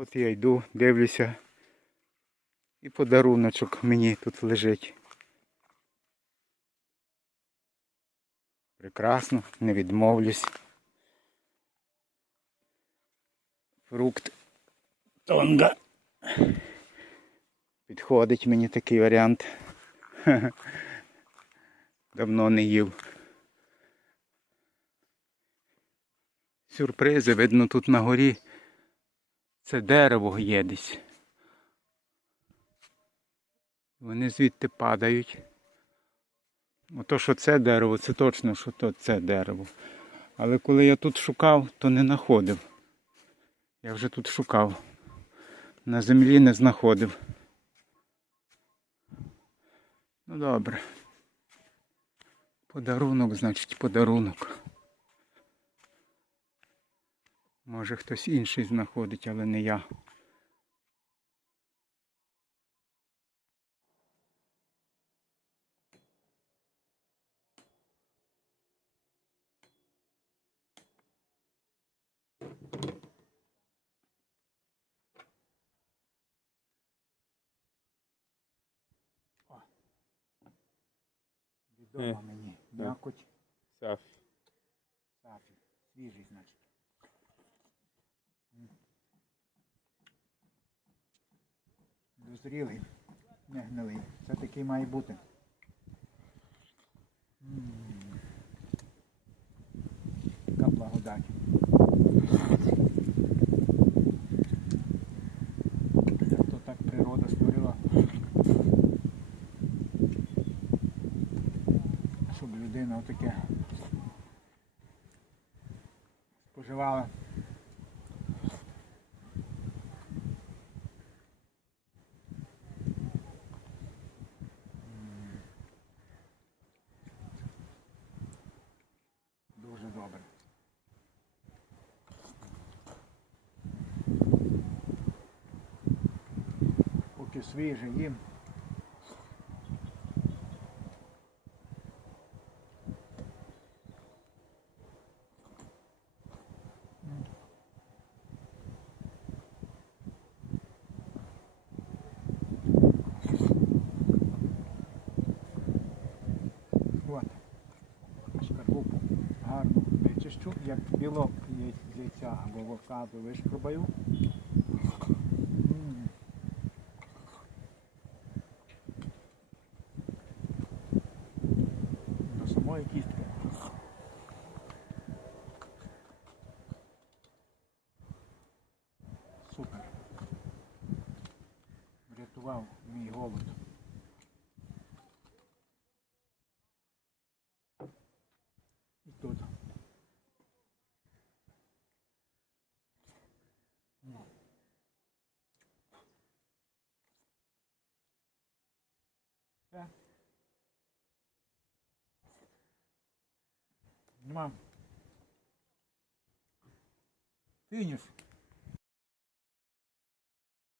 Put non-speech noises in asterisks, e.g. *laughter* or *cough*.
От я йду, дивлюся. І подаруночок мені тут лежить. Прекрасно, не відмовлюсь. Фрукт тонга. Підходить мені такий варіант. *laughs* Давно не їв. Сюрпризи, видно, тут на горі це дерево є десь. Вони звідти падають. Ото, що це дерево, це точно, що то це дерево. Але коли я тут шукав, то не знаходив. Я вже тут шукав. На землі не знаходив. Ну добре. Подарунок, значить, подарунок. Може хтось інший знаходить, але не я. Відомо Е, мені. так. М'якоть Саф. сафі. Свіжий, значить. Дозрілий, не гнилий. Це такий має бути. М. Яка благодать. То так природа створила. Щоб людина отаке споживала. Поки свіже їм. От. Шкарлупу гарно вичищу, як білок яйця або вовкаду вишкрубаю. Супер. Врятував мій голод. І тут. Все. Нема. Фініш.